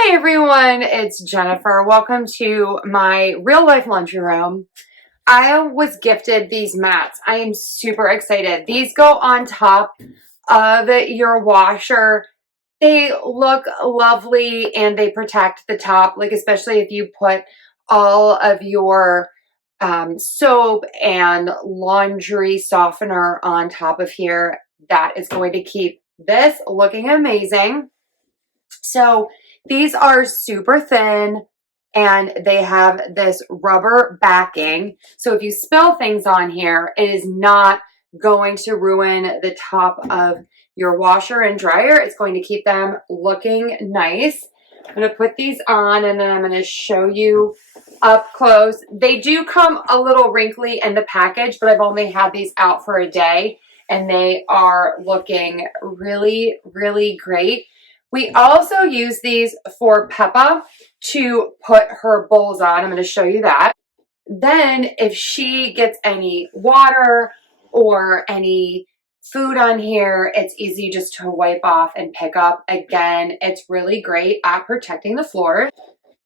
Hi everyone, it's Jennifer. Welcome to my real life laundry room. I was gifted these mats. I am super excited. These go on top of your washer. They look lovely and they protect the top, like especially if you put all of your soap and laundry softener on top of here. That is going to keep this looking amazing. So these are super thin and they have this rubber backing. So if you spill things on here, it is not going to ruin the top of your washer and dryer. It's going to keep them looking nice. I'm going to put these on and then I'm going to show you up close. They do come a little wrinkly in the package, but I've only had these out for a day and they are looking really, really great. We also use these for Peppa to put her bowls on. I'm going to show you that. Then if she gets any water or any food on here, it's easy just to wipe off and pick up. Again, it's really great at protecting the floor.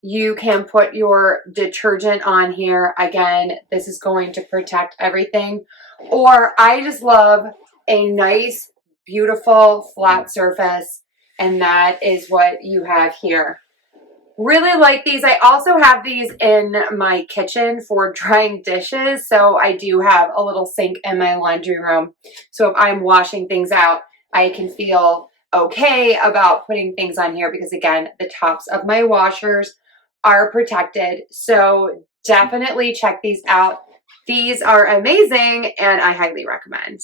You can put your detergent on here. Again, this is going to protect everything. Or I just love a nice, beautiful flat surface. And that is what you have here. Really like these. I also have these in my kitchen for drying dishes. So I do have a little sink in my laundry room. So if I'm washing things out, I can feel okay about putting things on here because again, the tops of my washers are protected. So definitely check these out. These are amazing and I highly recommend.